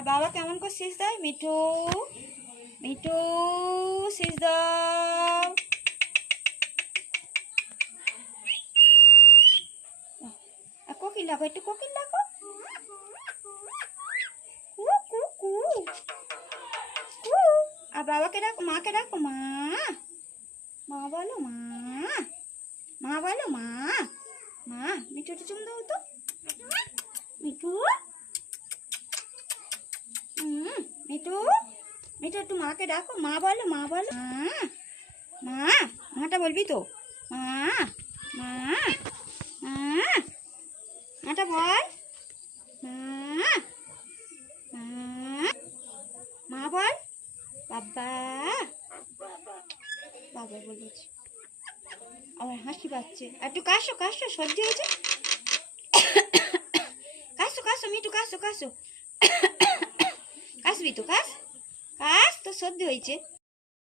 আর বাবা কেমন করে শীষ দেয়? মিঠু মিঠু শীষ দাও। কোকিল ডাকো, একটু কোকিল ডাকো। কু কু কু কু। আর বাবাকে ডাকো, মাকে ডাকো, মা মা বলো, মা মা বলো, মা মা। মিঠু একটু চুম দাও তো, মিঠু। মিঠু মিঠু একটু মাকে ডাকো, মা বলো, মা বলো, মা মা। মাটা বলবি তো, মা মা মা। মাটা বল, মা মা মা বল, বাবা বাবা বলেছি। আমার হাসি পাচ্ছে, একটু কাশো কাশো, সর্দি হয়েছে। কাশো কাশো মিঠু, কাশো কাশো। কাশবি তো, কাশ কাশ, তো সর্দি হয়েছে।